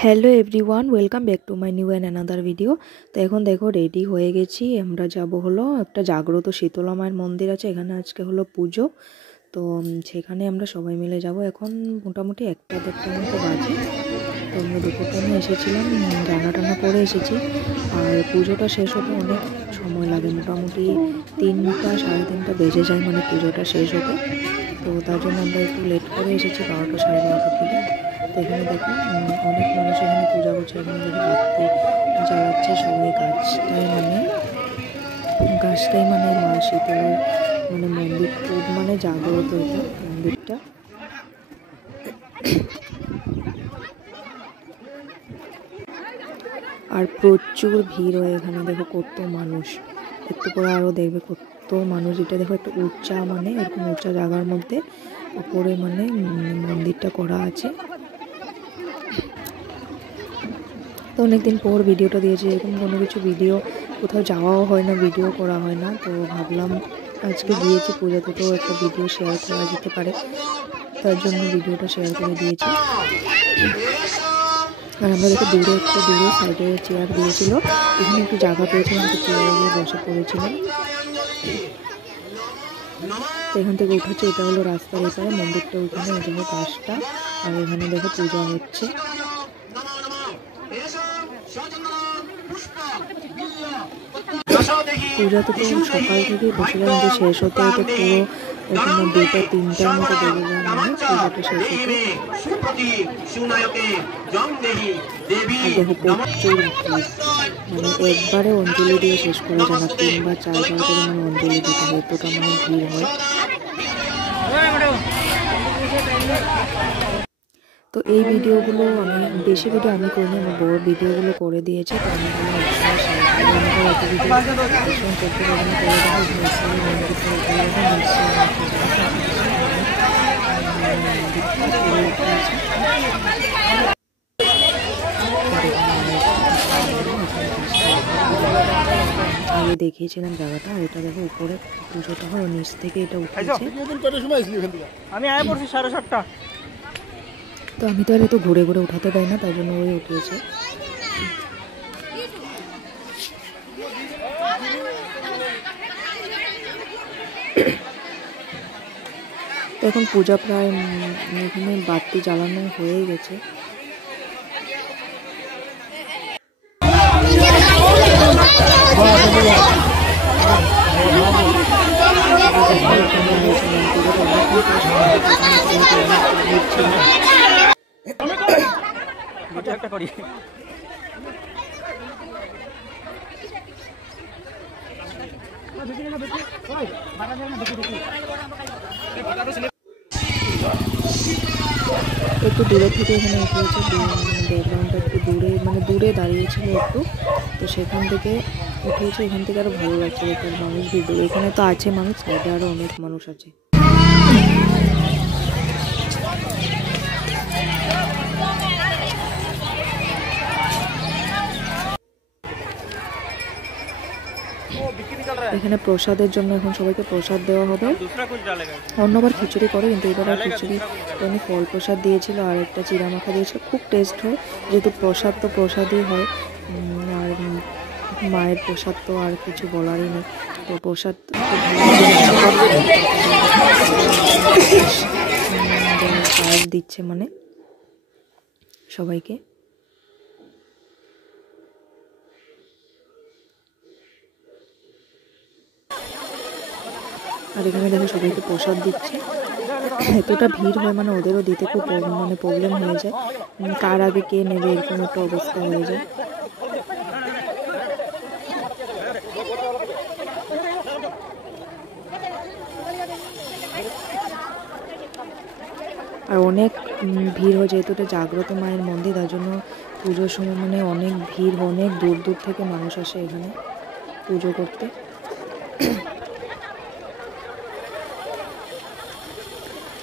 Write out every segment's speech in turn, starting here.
Hello everyone, welcome back to my new and another video. তো এখন দেখো ready হয়ে গেছি, আমরা যাব হলো একটা জাগ্রত শীতলা মায়ের মন্দির আছে, এখানে আজকে হলো পুজো। তো সেখানে আমরা সবাই মিলে যাব। এখন মোটামুটি 1-1:30টার মতো বাজে। তো আমরা দুপুর টাইমে এসেছিলাম, রান্না টান্না করে এসেছি। আর পুজোটা শেষ হতে অনেক সময় লাগে, মোটামুটি 3টা 3:30 বেজে যায় মানে পুজোটা শেষ হতে। তো তার জন্য আমরা একটু লেট করে এসেছি, 12টা 12:30টার দিকে। তো এখানে দেখো অনেক মানুষ এখানে পূজা করছে, এখানে দেখো বাতি জ্বালাচ্ছে সবাই। গাছটাই মানে মা শীতলার মানে মন্দির, খুব মানে জাগ্রত এটা মন্দিরটা। আর প্রচুর ভিড় হয় এখানে, দেখো কত মানুষ, একটু পরে আরও দেখবে কত মানুষ। এটা দেখো একটা উঁচা মানে এরকম উঁচা জায়গার মধ্যে উপরে মানে মন্দিরটা করা আছে। তো অনেকদিন পর ভিডিওটা দিয়েছি, এরকম কোনো কিছু ভিডিও কোথাও যাওয়াও হয় না, ভিডিও করা হয় না। তো ভাবলাম আজকে গিয়েছি পূজাতে, তো একটা ভিডিও শেয়ার করা যেতে পারে, তার জন্য ভিডিওটা শেয়ার করে দিয়েছি। আর আমরা দেখো দূরে সাইডে চেয়ার দিয়েছিল, এখানে একটু জায়গা পেয়েছিলাম, একটু চেয়ারে গিয়ে বসে পড়েছিলাম। তো এখান থেকে উঠেছে, এটা হলো রাস্তার এপারে, মন্দিরটা ওইখানে, এই দেখো পাশটা। আর এখানে দেখো পূজা হচ্ছে। পূজা তো সকাল থেকে বসেছিলাম, কিন্তু শেষ হতে হতে পুরো এখানে 2টা-3টার মতো বেজে যায় মানে পূজাটা শেষ হতে। আর দেখো প্রচুর ভিড়, মানে একবারে অঞ্জলি দিয়ে শেষ করা যায় না, 3 বা 4 বার করে মানে অঞ্জলি দিতে হয়, এতটা মানে ভিড় হয়। তো এই ভিডিওগুলো বেশি ভিডিও আমি করিনি, আমার বড় ভিডিওগুলো করে দিয়েছে। তো আমি আগে দেখিয়েছিলাম জায়গাটা, আর এটা দেখো উপরে পুজোটা হলো, নিচ থেকে এটা উঠেছে। আমি আয় পড়ছি 7:30টা। তো আমি তো আর এত ঘুরে ঘুরে উঠাতে পারি না, তাই জন্য ওই উঠিয়েছে। তো এখন পূজা প্রায় এখানে বাতি জ্বালানো হয়ে গেছে। একটু দূরে থেকে এখানে উঠেছে, ব্যাকগ্রাউন্ডটা একটু দূরে মানে দূরে দাঁড়িয়েছিল একটু, তো সেখান থেকে উঠেছে। এখান থেকে আরো ভালো লাগছে, দেখো মানুষ ভিড়, এখানে তো আছে মানুষ, সাইডে আরো অনেক মানুষ আছে। এখানে প্রসাদের জন্য এখন সবাইকে প্রসাদ দেওয়া হবে। অন্যবার খিচুড়ি করে, কিন্তু এবার আর খিচুড়ি এমনি ফল প্রসাদ দিয়েছিল, আর একটা চিরা মাখা দিয়েছিল, খুব টেস্ট হয়। যেহেতু প্রসাদ তো প্রসাদই হয়, আর মায়ের প্রসাদ তো আর কিছু বলারই নেই। তো প্রসাদ পায়েস দিচ্ছে মানে সবাইকে। আর এখানে দেখো সবাইকে প্রসাদ দিচ্ছে। এতটা ভিড় হয় মানে ওদেরও দিতে খুব মানে প্রবলেম হয়ে যায়, কার আগে কে নেবে এরকম একটা অবস্থা হয়ে যায়। আর অনেক ভিড় হয়, যেহেতু এটা জাগ্রত মায়ের মন্দির, তার জন্য পুজোর সময় মানে অনেক ভিড়, অনেক দূর দূর থেকে মানুষ আসে এখানে পুজো করতে।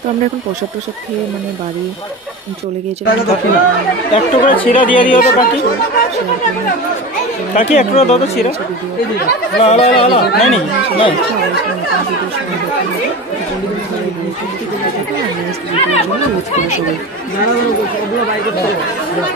তো আমরা এখন প্রসাদ টসাদ খেয়ে মানে বাড়ি চলে গিয়েছিলাম। একটু করে ছিঁড়া দিয়ে দিও তো কাকি। কাকি একটু দাও তো ছিঁড়া। নাই ভিডিও